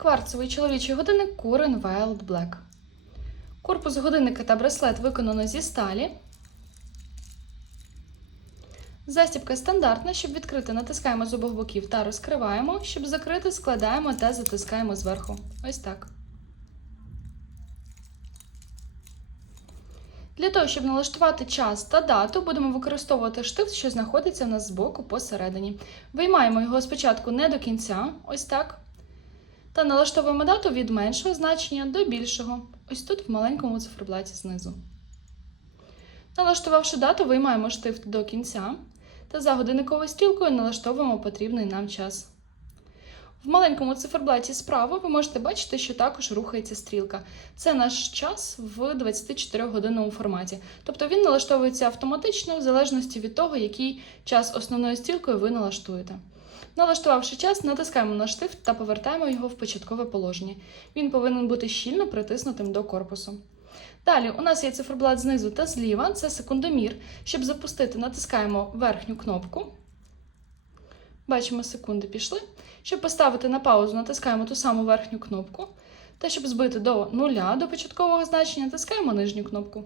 Кварцевий чоловічий годинник Kurin Wild Black. Корпус годинника та браслет виконано зі сталі. Застібка стандартна. Щоб відкрити, натискаємо з обох боків та розкриваємо. Щоб закрити, складаємо та затискаємо зверху. Ось так. Для того, щоб налаштувати час та дату, будемо використовувати штифт, що знаходиться в нас збоку посередині. Виймаємо його спочатку не до кінця, ось так. Та налаштовуємо дату від меншого значення до більшого, ось тут в маленькому циферблаті знизу. Налаштувавши дату, виймаємо штифт до кінця та за годинниковою стрілкою налаштовуємо потрібний нам час. В маленькому циферблаті справа ви можете бачити, що також рухається стрілка. Це наш час в 24-годинному форматі. Тобто він налаштовується автоматично в залежності від того, який час основною стрілкою ви налаштуєте. Налаштувавши час, натискаємо на штифт та повертаємо його в початкове положення. Він повинен бути щільно притиснутим до корпусу. Далі у нас є циферблат знизу та зліва, це секундомір. Щоб запустити, натискаємо верхню кнопку. Бачимо, секунди пішли. Щоб поставити на паузу, натискаємо ту саму верхню кнопку. Та щоб збити до нуля до початкового значення, натискаємо нижню кнопку.